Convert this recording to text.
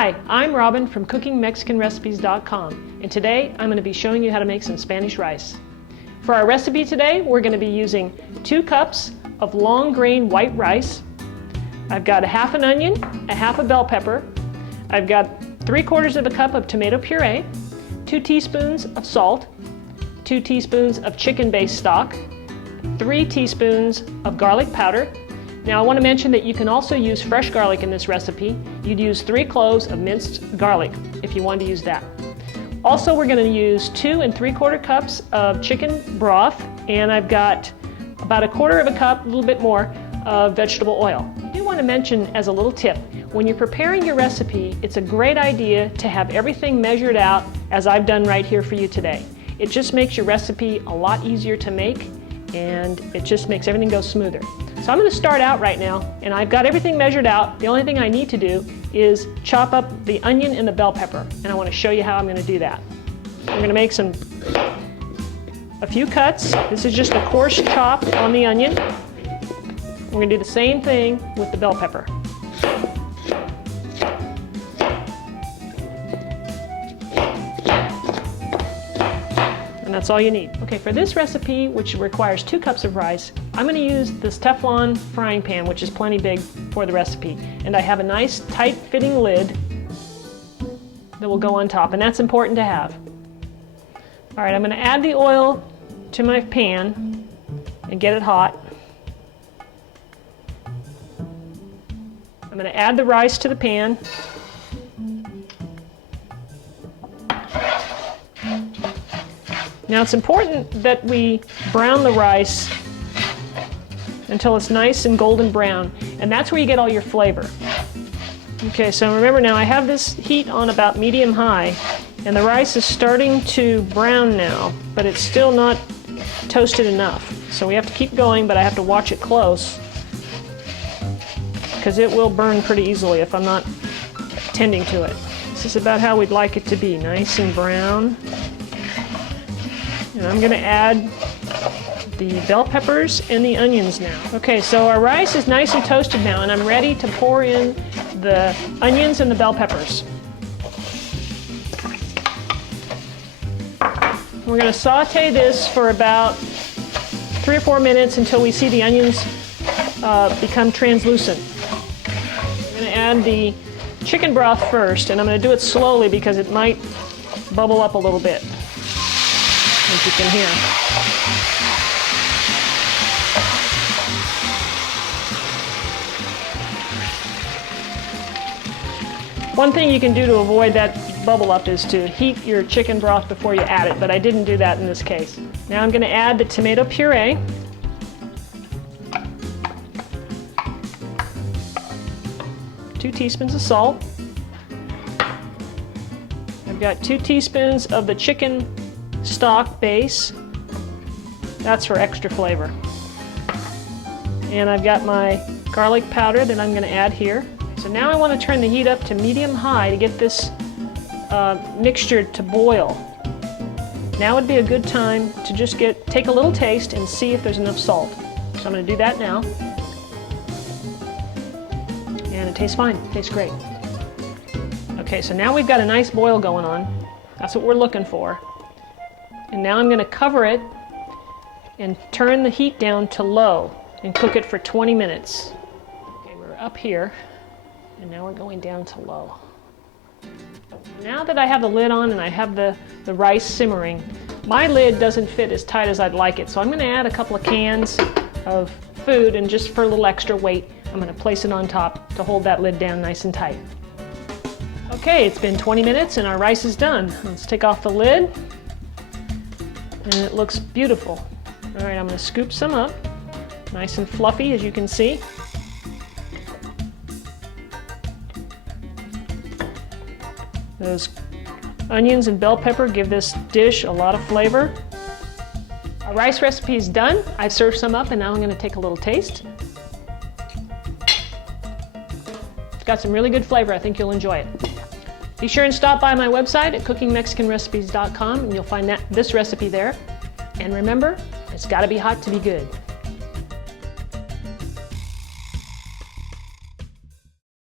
Hi, I'm Robin from CookingMexicanRecipes.com, and today I'm going to be showing you how to make some Spanish rice. For our recipe today, we're going to be using 2 cups of long grain white rice. I've got a half an onion, a half a bell pepper. I've got 3/4 of a cup of tomato puree, 2 teaspoons of salt, 2 teaspoons of chicken-based stock, 3 teaspoons of garlic powder. Now I want to mention that you can also use fresh garlic in this recipe. You'd use 3 cloves of minced garlic if you want to use that. Also, we're going to use 2 3/4 cups of chicken broth, and I've got about 1/4 of a cup, a little bit more, of vegetable oil. I do want to mention as a little tip, when you're preparing your recipe, it's a great idea to have everything measured out as I've done right here for you today. It just makes your recipe a lot easier to make, and it just makes everything go smoother. So I'm going to start out right now, and I've got everything measured out. The only thing I need to do is chop up the onion and the bell pepper, and I want to show you how I'm going to do that. I'm going to make a few cuts. This is just a coarse chop on the onion. We're going to do the same thing with the bell pepper. And that's all you need. Okay, for this recipe, which requires 2 cups of rice, I'm going to use this Teflon frying pan, which is plenty big for the recipe. And I have a nice tight-fitting lid that will go on top, and that's important to have. All right, I'm going to add the oil to my pan and get it hot. I'm going to add the rice to the pan. Now it's important that we brown the rice until it's nice and golden brown, and that's where you get all your flavor. Okay, so remember now I have this heat on about medium-high, and the rice is starting to brown now, but it's still not toasted enough. So we have to keep going, but I have to watch it close, because it will burn pretty easily if I'm not tending to it. This is about how we'd like it to be, nice and brown. And I'm going to add the bell peppers and the onions now. Okay, so our rice is nice and toasted now, and I'm ready to pour in the onions and the bell peppers. We're going to saute this for about 3 or 4 minutes until we see the onions become translucent. I'm going to add the chicken broth first, and I'm going to do it slowly because it might bubble up a little bit, as you can hear. One thing you can do to avoid that bubble up is to heat your chicken broth before you add it, but I didn't do that in this case. Now I'm going to add the tomato puree. Two teaspoons of salt. I've got 2 teaspoons of the chicken stock base. That's for extra flavor. And I've got my garlic powder that I'm going to add here. So now I want to turn the heat up to medium-high to get this mixture to boil. Now would be a good time to just take a little taste and see if there's enough salt. So I'm going to do that now. And it tastes fine. It tastes great. Okay, so now we've got a nice boil going on. That's what we're looking for. And now I'm going to cover it and turn the heat down to low and cook it for 20 minutes. Okay, we're up here, and now we're going down to low. Now that I have the lid on and I have the rice simmering, my lid doesn't fit as tight as I'd like it, so I'm going to add a couple of cans of food, and just for a little extra weight, I'm going to place it on top to hold that lid down nice and tight. Okay, it's been 20 minutes and our rice is done. Let's take off the lid. And it looks beautiful. All right, I'm going to scoop some up. Nice and fluffy, as you can see. Those onions and bell pepper give this dish a lot of flavor. Our rice recipe is done. I've served some up, and now I'm going to take a little taste. It's got some really good flavor. I think you'll enjoy it. Be sure and stop by my website at CookingMexicanRecipes.com, and you'll find this recipe there. And remember, it's got to be hot to be good.